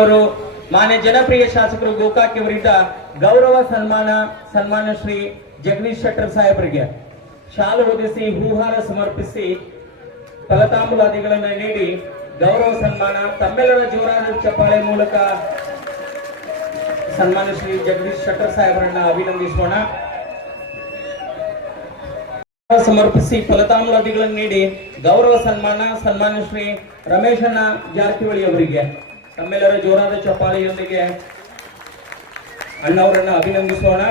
ಅವರು ಮಾನ್ಯ ಜನಪ್ರಿಯ ಶಾಸಕರು ಗೋಕಾಕ್ ಅವರಿಂದ ಗೌರವ ಸನ್ಮಾನ ಸನ್ಮಾನ ಶ್ರೀ ಜಗದೀಶ್ ಶೆಟ್ಟರ್ ಸಾಹೇಬರಿಗೆ. ಶಾಲು ಹೊದಿಸಿ, ಹೂಹಾರ ಸಮರ್ಪಿಸಿ ಫಲತಾಂಬುಲಾದಿಗಳನ್ನು ನೀಡಿ ಗೌರವ ಸನ್ಮಾನ, ತಮ್ಮೆಲ್ಲರ ಜೋರಾದ ಚಪ್ಪಾಳೆ ಮೂಲಕ ಸನ್ಮಾನ ಶ್ರೀ ಜಗದೀಶ್ ಶೆಟ್ಟರ್ ಸಾಹೇಬರನ್ನ ಅಭಿನಂದಿಸೋಣ. ಸಮರ್ಪಿಸಿ ಫಲತಾಂಬುಲಾದಿಗಳನ್ನು ನೀಡಿ ಗೌರವ ಸನ್ಮಾನ ಸನ್ಮಾನ ಶ್ರೀ ರಮೇಶಣ್ಣ ಜಾರಕಿಹೊಳಿ ಅವರಿಗೆ. ತಮ್ಮೆಲ್ಲರ ಜೋರಾದ ಚಪ್ಪಾಳೆಯೊಂದಿಗೆ ಅಣ್ಣವರನ್ನ ಅಭಿನಂದಿಸೋಣ.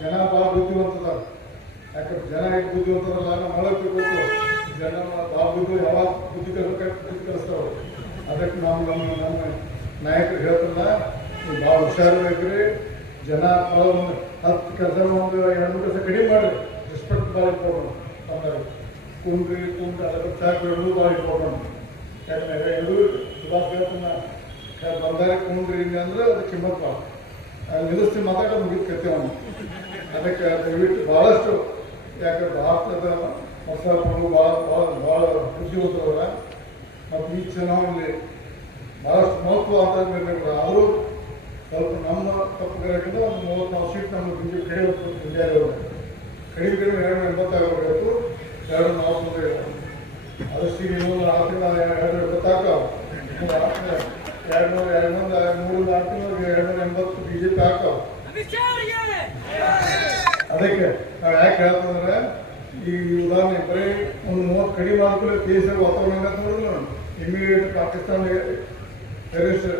ಜನ ಭಾಳ ಬುದ್ಧಿವಂತದ ಯಾಕಂದ್ರೆ ಜನ ಹೇಗೆ ಬುದ್ಧಿವಂತದಲ್ಲ ನಮ್ಮ ಮಾಡಕ್ಕೆ ಗೊತ್ತು. ಜನ ಬಹಳ ಬುದ್ಧಿ ಯಾವಾಗ ಬುದ್ಧಿ ಬುದ್ಧಿ ಕಲಿಸ್ತಾವೆ ಅದಕ್ಕೆ ನಾವು ನಮ್ಮ ನಮ್ಮ ನಾಯಕರು ಹೇಳ್ತಾರಲ್ಲ ಭಾಳ ಹುಷಾರಿರ್ಬೇಕ್ರಿ. ಜನ ಹತ್ತು ಕೆಲಸ ಒಂದು ಎರಡು ಕೆಲಸ ಕಡಿಮೆ ಮಾಡಿ ರೆಸ್ಪೆಕ್ಟ್ ಭಾಳ ಇಂಪಾರ್ಟೆಂಟ್ ನಮ್ಮಲ್ಲಿ ಕುಂಡ್ರಿ ಕುಂಡ್ರಿ ಅದಕ್ಕೆ ಚಾಕ್ ಎರಡೂ ಭಾಳ ಇಂಪಾರ್ಟೆಂಟ್ ಯಾಕಂದ್ರೆ ಇದು ಸುಭಾಷ್ ಹೇಳ್ತಾನ ಬಂದಾಗ ಕುಂಡ್ರಿ ಅಂದ್ರೆ ಅದು ಕಿಮ್ಮತ್ ಭಾಳ ನಿಲ್ಲಿಸಿ ಮಾತಾಡೋದು ಮುಗಿದ ಕತ್ತೆ ಅವನು. ಅದಕ್ಕೆ ದಯವಿಟ್ಟು ಭಾಳಷ್ಟು ಯಾಕೆ ಭಾರತದ ಹೊಸ ಮಕ್ಕಳು ಭಾಳ ಭಾಳ ಭಾಳ ಬುದ್ಧಿವಂತರಲ್ಲ ಮತ್ತು ಈ ಚುನಾವಣೆಯಲ್ಲಿ ಭಾಳಷ್ಟು ಮಹತ್ವ ಅಂತ ಸ್ವಲ್ಪ ತಪ್ಪುಗಾರಕ್ಕಿಂತ ಒಂದು ಮೂವತ್ನಾಲ್ಕು ಸೀಟ್ ನಮ್ಮ ಬಿ ಜೆ ಪಿ ಕಡಿಮೆ ಹೋಗ್ಬೇಕು ಇಂಡಿಯಾದಲ್ಲಿ ಕಡಿಮೆ ಕಡಿಮೆ ಎರಡು ಎಂಬತ್ತಾಗಬೇಕು ಎರಡು ನಲವತ್ತೊಂದು ಅದಷ್ಟು ಈಗ ಇನ್ನೊಂದು ಆರು ತಿಂಗಳು ಎರಡು ಎಂಬತ್ತಾಕಾವ ಎರಡು ನೂರ ಎರಡು ನೂರ ಮೂರು ನಾಲ್ಕು ತಿಂಗಳು ಎರಡು ನೂರ ಎಂಬತ್ತು ಬಿ ಜೆ ಪಿ ಹಾಕಾವ ಅದಕ್ಕೆ ನಾವು ಯಾಕೆ ಹೇಳ್ತಂದ್ರೆ ಈ ಉದಾಹರಣೆ ಬರೀ ಒಂದು ಮೂವತ್ತು ಕಡಿಮೆ ಆದ್ಮೇಲೆ ದೇಶದ ವಾತಾವರಣ ಇಮಿಡಿಯೇಟ್ ಪಾಕಿಸ್ತಾನ ಟೆರರಿಸ್ಟ್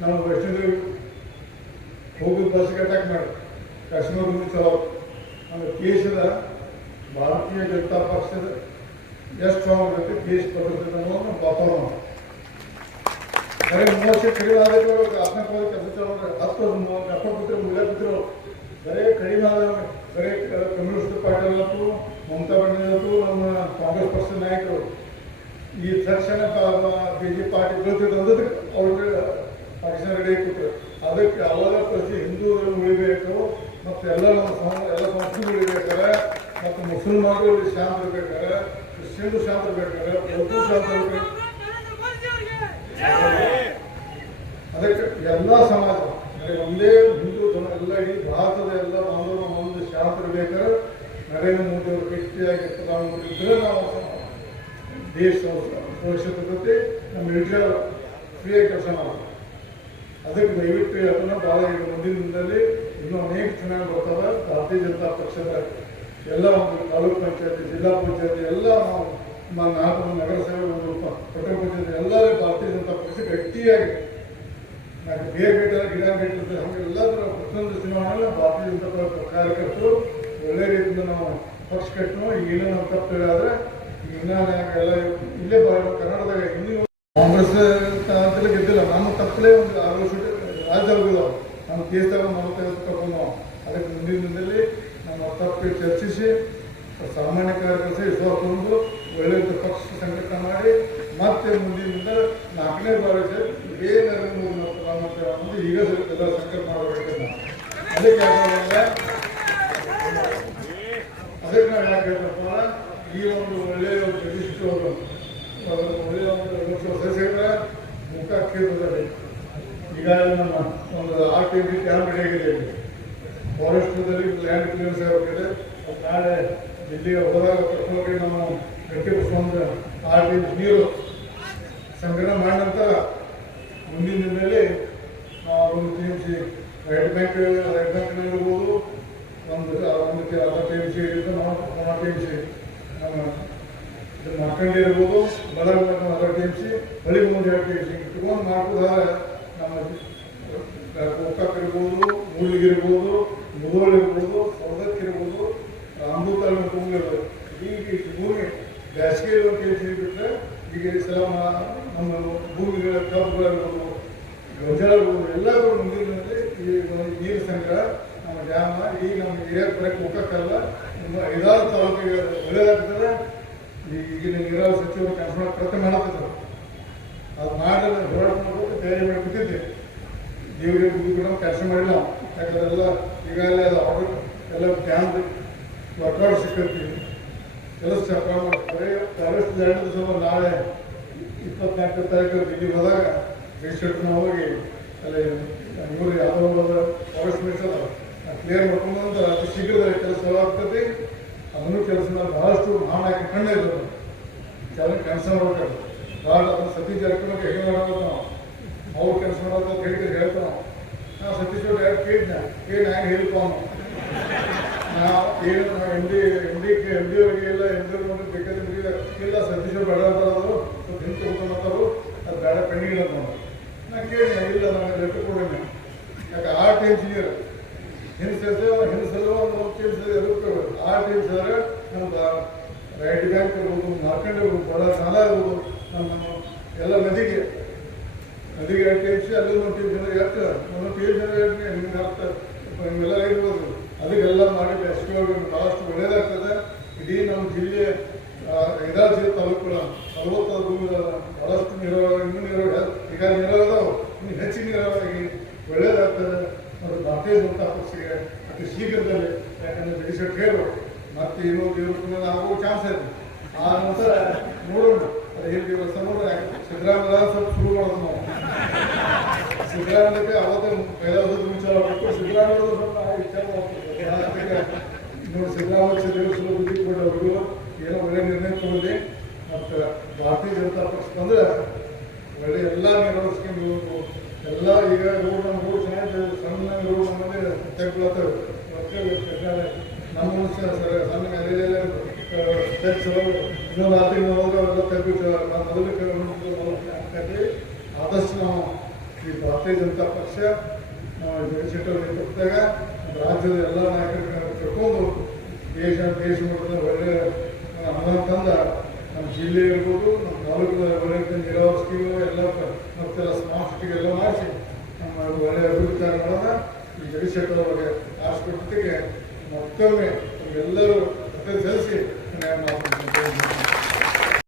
ನಾವು ವೈಷ್ಣೋದೇವಿ ಹೋಗಿದ ಬಸ್ಗೆ ಅಟ್ಯಾಕ್ ಮಾಡಿ ಕಾಶ್ಮೀರದಿಂದ ಚಲೋ. ಅಂದ್ರೆ ದೇಶದ ಭಾರತೀಯ ಜನತಾ ಪಕ್ಷದ ಎಷ್ಟು ಸ್ಟ್ರಾಂಗ್ ಇರುತ್ತೆ ದೇಶ ಭದ್ರತೆ ಅನ್ನೋದು ನಮ್ಮ ವಾತಾವರಣ. ಬರೀ ವರ್ಷ ಕಡಿಮೆ ಆದ್ರೆ ಹದಿನಾಲ್ಕು ಕೆಲಸ ಚಲೋ ಹತ್ತು ಮೂವತ್ತು ಎಪ್ಪತ್ತು ಬಿಟ್ಟರೆ ಮುಗಿದ ಬಿಟ್ಟರು ಬರೀ ಕಡಿಮೆ ಆದ ಬರೀ ಕಮ್ಯುನಿಸ್ಟ್ ಪಾರ್ಟಿ ಆಯ್ತು, ಮಮತಾ ಬ್ಯಾನರ್ಜಿ ನಮ್ಮ ಕಾಂಗ್ರೆಸ್ ಪಕ್ಷದ ನಾಯಕರು. ಈ ತಕ್ಷಣ ಬಿ ಜೆ ಪಾರ್ಟಿ ಬೆಳೆದಿದ್ದು ಅವ್ರಿಗೆ ಪಾಕಿಸ್ತಾನ ರೆಡಿ ಕೊಟ್ಟರು ಅದಕ್ಕೆ ಅವರ ಪ್ರತಿ ಹಿಂದೂಗಳು ಉಳಿಬೇಕು ಮತ್ತು ಎಲ್ಲ ನಮ್ಮ ಎಲ್ಲ ಸಂಸ್ಥೆಗಳು ಉಳಿಬೇಕಾರೆ ಮತ್ತು ಮುಸಲ್ಮಾನರು ಶಾಂತ ಇರ್ಬೇಕಾರೆ ಕ್ರಿಶ್ಚಿಯನ್ರು ಶಾಂತ ಇರ್ಬೇಕಾರೆ ಬೌದ್ಧರು ಶಾಂತ ಇರ್ಬೇಕು. ಅದಕ್ಕೆ ಎಲ್ಲ ಸಮಾಜ ಒಂದೇ ಹಿಂದೂ ಜನ ಎಲ್ಲ ಇಡೀ ಭಾರತದ ಎಲ್ಲ ಬಾಂಧವರು ಒಂದು ಶಾಂತ ಇರಬೇಕಾರೆ ನರೇಂದ್ರ ಮೋದಿ ಅವರು ಗಟ್ಟಿಯಾಗಿ ಪ್ರಧಾನಮಂತ್ರಿ ನಾವು ಭವಿಷ್ಯದ ಜೊತೆ ನಮ್ಮ ಫ್ರೀಯಾಗಿ ಕೆಲಸ ಮಾಡೋದು ಅದಕ್ಕೆ ದಯವಿಟ್ಟು ಅದನ್ನ ಬಹಳ ಈಗ ಮುಂದಿನ ದಿನದಲ್ಲಿ ಇನ್ನೂ ಅನೇಕ ಜನ ಬರ್ತಾರೆ. ಭಾರತೀಯ ಜನತಾ ಪಕ್ಷದ ಎಲ್ಲ ಒಂದು ತಾಲೂಕು ಪಂಚಾಯತಿ, ಜಿಲ್ಲಾ ಪಂಚಾಯತಿ, ಎಲ್ಲ ನಾವು ನಮ್ಮ ನಾಲ್ಕು ನಗರಸಭೆ ಒಂದು ಪಟ್ಟಣ ಪಂಚಾಯತಿ, ಎಲ್ಲರೂ ಭಾರತೀಯ ಜನತಾ ಪಕ್ಷ ಗಟ್ಟಿಯಾಗಿ ಬೇರೆ ಬೇರೆ ಗಿಡ ಬೇಕಿರ್ತದೆ ಹಾಗೆ ಎಲ್ಲರೂ ಪ್ರತಿಯೊಂದು ಚುನಾವಣೆಯಲ್ಲಿ ಭಾರತೀಯ ಜನತಾ ಪಕ್ಷ ಕಾರ್ಯಕರ್ತರು ಒಳ್ಳೆ ರೀತಿಯಿಂದ ನಾವು ಪಕ್ಷ ಕಟ್ಟು ಏನೇನು ನಾವು ತಪ್ಪು ಹೇಳಿದ್ರೆ ಇನ್ನ ಎಲ್ಲ ಇಲ್ಲೇ ಕನ್ನಡದಾಗ ಹಿಂದಿನ ಕಾಂಗ್ರೆಸ್ ಗೆದ್ದಿಲ್ಲ. ನಮ್ಮ ತಪ್ಪಲೇ ಒಂದು ಆರು ವರ್ಷ ಹೋಗಿದಾವೆ ನಮ್ಮ ಕೇಸ್ದಾಗ ನಲವತ್ತೈದು ತಗೊಂಡು ಅದಕ್ಕೆ ಮುಂದಿನ ದಿನದಲ್ಲಿ ನಮ್ಮ ತಪ್ಪಿ ಚರ್ಚಿಸಿ, ಸಾಮಾನ್ಯ ಕಾರ್ಯಕರ್ತ ವಿಶ್ವಾಸ ತಂದು ಒಳ್ಳೆಯ ಪಕ್ಷ ಸಂಘಟನೆ ಮಾಡಿ, ಮತ್ತೆ ಮುಂದಿನ ದಿನ ನಾಲ್ಕನೇ ಬಾರಿ ಇದೇ ಈಗ ಎಲ್ಲ ಸಂಕಲ್ಪ ಮಾಡಬೇಕು ಅದಕ್ಕೆ ಅದಕ್ಕೆ ನಾವು ಯಾಕೆ ಈ ಒಂದು ಒಳ್ಳೆಯ ಒಂದು ಅವರು ಒಳ್ಳೆಯ ಒಂದು ಸದಸ್ಯರ ಮುಖ ಕ್ಷೇತ್ರದಲ್ಲಿ ಈಗಾಗಲೇ ನಮ್ಮ ಒಂದು ಆರ್ ಟಿ ಬಿ ಕ್ಯಾಂಪ್ ಆಗಿದೆ ಫಾರೆಸ್ಟ್ದಲ್ಲಿ ಲ್ಯಾಂಡ್ ಕ್ಲಿಯರ್ಸ್ ಆಗಿದೆ ನಾಳೆ ಇಲ್ಲಿಗೆ ಹೋದಾಗ ಕರ್ಕೊಂಡೋಗಿ ನಾವು ಗಟ್ಟಿ ಒಂದು ಆರ್ ಟಿ ನೀರು ಸಂಗ್ರಹ ಮಾಡಿದ ನಂತರ ಮುಂದಿನ ದಿನದಲ್ಲಿ ಒಂದು T M C right bank right ಬ್ಯಾಂಕ್ನಲ್ಲಿ ಇರ್ಬೋದು. ಒಂದು ಒಂದು ಅರ್ಧ ಟಿ ಎಂ ಸಿ ಇರುತ್ತೆ. ನಾವು ಟಿ ಎಂ ಸಿ ನಮ್ಮ ಇರ್ಬೋದು ಬಳ್ಳಾರಿ ಅರ್ಧ ಟಿ ಎಂ ಸಿ ಹಳಿ ಒಂದು ಎರಡು ಟಿ ಎಂ ಸಿ ಇಟ್ಕೊಂಡು ನಮ್ಮ ಗೋಕಾಕ್ ಇರ್ಬೋದು ಮೂಲಿಗೆ ಇರ್ಬೋದು ಮುಗೋಳ್ ಇರ್ಬೋದು ಸೌದಕ್ಕೆ ಇರ್ಬೋದು ಅಮೃತ ಇರ್ಬೋದು ಈಗ ಭೂಮಿ ಬೇಸಿಗೆ ಇರೋ ಕೇಳಿ ಬಿಟ್ಟರೆ ಈಗ ಸಲ ನಮ್ಮ ಭೂಮಿಗಳ ಕಬ್ಬುಗಳಿರ್ಬೋದು ಗೊಂಜಾಳ ಇರ್ಬೋದು ಎಲ್ಲರೂ ಮುಂದಿನ ಈ ನೀರು ಸಂಗ್ರಹ, ನಮ್ಮ ಡ್ಯಾಮ್, ಈಗ ನಮ್ಮ ಏರಿಯಾಕ್ಕೆ ಬರೋಕ್ಕೆ ಹೋಗಕ್ಕಲ್ಲ ಐದಾರು ತಾಲೂಕಿಗೆ ಒಳ್ಳೆಯದಾಗ್ತದೆ ಈಗಿನ ನೀರಾವರಿ ಸಚಿವರು ಕೆಲಸ ಪ್ರಯತ್ನ ಮಾಡತ್ತಿದ್ರು ಅದು ಮಾಡಿದ್ರೆ ಹೋರಾಟ ಮಾಡ್ಬೇಕು ತಯಾರಿ ಮಾಡಿ ಕೂತಿದ್ದೆ ದೇವರಿಗೆ ಕ್ಯಾನ್ಸಲ್ ಮಾಡಿಲ್ಲ. ಯಾಕಂದ್ರೆ ಎಲ್ಲ ಈಗಾಗಲೇ ಅದು ಆರ್ಡರ್ ಎಲ್ಲ ಕ್ಯಾಂಪ್ ವರ್ಕೌಟ್ ಸಿಕ್ಕೈತಿ. ಕೆಲಸ ಸರ್ಕಾರ ಬರೀ ಅರೆಸ್ಟ್ ಎರಡು ದಿವಸ ನಾಳೆ ಇಪ್ಪತ್ನಾಲ್ಕು ತಾರೀಕು ದಿಲ್ಲಿ ಹೋದಾಗ ರಿಜಿಸ್ಟ್ರೇಷನ್ ಹೋಗಿ ಅಲ್ಲಿ ಇವರು ಯಾವುದೋ ಒಂದು ಫಾರೆಸ್ಟ್ ಮಿನಿಸ್ಟರ್ ಕ್ಲಿಯರ್ ಮಾಡ್ಕೊಂಡ್ರೆ ಅತಿ ಶೀಘ್ರದಲ್ಲಿ ಕೆಲಸ ಆಗ್ತದೆ. ಅದನ್ನು ಕೆಲಸ ಬಹಳಷ್ಟು ಮಹಾನಾಯಕ ಕಣ್ಣ ಇದ್ದಾರೆ ಕೆಲವು ಕೆಲಸ ಮಾಡ್ಬೇಕು. ಭಾಳ ಅದನ್ನು ಸತೀಶ್ ಜಾರ್ಕೊಂಡು ಹೆಂಗೆ ಮಾಡೋದು ಅವ್ರು ಕೆಲಸ ಮಾಡೋದು ಅಂತ ಹೇಳ್ತಾರೆ ಹೇಳ್ತಾವ ನಾ ಸತೀಶ್ ಯಾರು ಕೇಳಿದ್ನ ಕೇಳಿ ಹ್ಯಾಂಗೆ ಹೇಳ್ಕೊಂಡು ನಾವು ಏನು M D M D M D ಅವರಿಗೆ ಎಲ್ಲ ಎಂ ಡಿ ಬೇಕಾದ್ರೆ ಇಲ್ಲ, ಸತೀಶ್ ಬೇಡ ಬರೋದು ಸ್ವಲ್ಪ ಹಿಂದೆ ತಗೊಂಡ್ಬಂತಾರು ಅದು ಬೇಡ, ಪೆಂಡಿಂಗ್ ಇಲ್ಲ ನಾವು ಕೇಳಿ ಇಲ್ಲ ನನಗೆ ಲೆಟರ್ ಕೊಡೋಣ. ಯಾಕೆ ಆರ್ಟ್ ಇಂಜಿನಿಯರ್ ಹಿಂಸೆ ಹಿಂಸಲು ಒಂದು ಕೆಲಸ ಇರುತ್ತೆ ಆರ್ಟ್ ಇಂಜಿನಿಯರ್ ನಮ್ಮ ರೈಟ್ ಬ್ಯಾಂಕ್ ಇರ್ಬೋದು, ಮಾರ್ಕೆಟ್ ಇರ್ಬೋದು ಬಡ ಸಾಲ ಇರ್ಬೋದು ನಮ್ಮ ಎಲ್ಲ ನದಿಗೆ. ನದಿಗೆ ಎರಡು ಸಿ ಅಲ್ಲಿ ಒಂದು ಟಿ ಎಂ ಸಿ ಎಷ್ಟು ಒಂದು ಟಿ ಎಂ ಸಿ ಹೇಳ್ತೀನಿ ಹಿಂಗೆ ಅರ್ಥ ಹಿಂಗೆಲ್ಲ ಇರ್ಬೋದು. ಅದಕ್ಕೆಲ್ಲ ಮಾಡಿ ಬೆಸ್ಟ್ವಾಗಿ ಭಾಳಷ್ಟು ಒಳ್ಳೇದಾಗ್ತದೆ. ಇಡೀ ನಮ್ಮ ಜಿಲ್ಲೆ ಜಿಲ್ಲೆ ತಾಲೂಕುಗಳ ಫಲವತ್ತಾದ ಭೂಮಿಗಳ ಭಾಳಷ್ಟು ನೀರಾವರಿ, ಇನ್ನೂ ನೀರಾವರಿ ಈಗ ನೀರಾವರಿ ಇನ್ನು ಹೆಚ್ಚಿನ ನೀರಾವರಿ ಒಳ್ಳೇದಾಗ್ತದೆ. ಮತ್ತು ಭಾರತೀಯ ಜನತಾ ಪಕ್ಷಕ್ಕೆ ಅತಿ ಶೀಘ್ರದಲ್ಲಿ, ಯಾಕಂದ್ರೆ ಜಗದೀಶ್ ಹೇಳು ಮತ್ತೆ ಇನ್ನೊಂದು ಇವತ್ತು ಆಗೋ ಚಾನ್ಸ್ ಇದೆ. ಆ ನಂತರ ನೋಡೋಣ. ಹೇಗೆ ನೋಡೋಣ ಸಿದ್ದರಾಮಯ್ಯ ಸ್ವಲ್ಪ ಶುರು ಮಾಡೋದು ನಾವು. ಸಿದ್ದರಾಮಯ್ಯಕ್ಕೆ ಅವತ್ತೇ ಕೈಲಾಸದ ವಿಚಾರ ಬಿಟ್ಟು ಸಿದ್ದರಾಮಯ್ಯ ಸ್ವಲ್ಪ ವಿಚಾರ ನೋಡಿ ಸಿದ್ದರಾಮಯ್ಯ ಸಿದ್ದರಾಮಯ್ಯ ಬುದ್ಧಿ ಕೊಡೋರು ಏನೋ ಒಳ್ಳೆ ನಿರ್ಣಯ ತಗೊಂಡು ಮತ್ತು ಭಾರತೀಯ ಜನತಾ ಪಕ್ಷ ಬಂದ್ರೆ ಒಳ್ಳೆ ಎಲ್ಲ ನಿರ್ವಹಿಸ್ಕೊಂಡು ಎಲ್ಲ ಈಗ ರೋಡ್ ನಮ್ಮ ರೋಡ್ ಚೆನ್ನಾಗಿದೆ ಸಣ್ಣ ರೋಡ್ ನಮ್ಮಲ್ಲಿ ತೆಗ್ಲಾತವೆ ನಮ್ಮ ಮನುಷ್ಯ ಸರ್, ಸಣ್ಣ ಟೆಕ್ಸ್ ಇನ್ನೊಂದು ಆರು ತಿಂಗಳು ಹೋದ್ರೆ ಅವೆಲ್ಲ ತೆಗ್ದು ಮೊದಲು ಆದಷ್ಟು ನಾವು ಈ ಭಾರತೀಯ ಜನತಾ ಪಕ್ಷ ಜಗಶೆಟ್ಟರ್ ನೇತೃತ್ವದಾಗ ರಾಜ್ಯದ ಎಲ್ಲ ನಾಯಕರನ್ನ ಕರ್ಕೊಂಡು ದೇಶ ದೇಶ ಮಟ್ಟದ ಒಳ್ಳೆಯ ಅನುದಾನ ತಂದ ನಮ್ಮ ಜಿಲ್ಲೆ ಇರ್ಬೋದು, ನಮ್ಮ ತಾಲೂಕಿನ ಒಳ್ಳೆ ನೀರಾವರಿ ಸ್ಕೀಮು ಎಲ್ಲ ಮತ್ತೆ ಮತ್ತೆಲ್ಲ ಸ್ಮಾರ್ಟ್ ಸಿಟಿಗೆ ಎಲ್ಲ ಮಾಡಿಸಿ ನಮ್ಮ ಒಳ್ಳೆಯ ಅಭಿವೃದ್ಧಿ ಕಾರ್ಯಗಳನ್ನ ಈ ಜಗಶೆಟ್ಟರ್ ಅವರಿಗೆ ಆಸ್ಪತ್ರೆಗೆ ಮತ್ತೊಮ್ಮೆ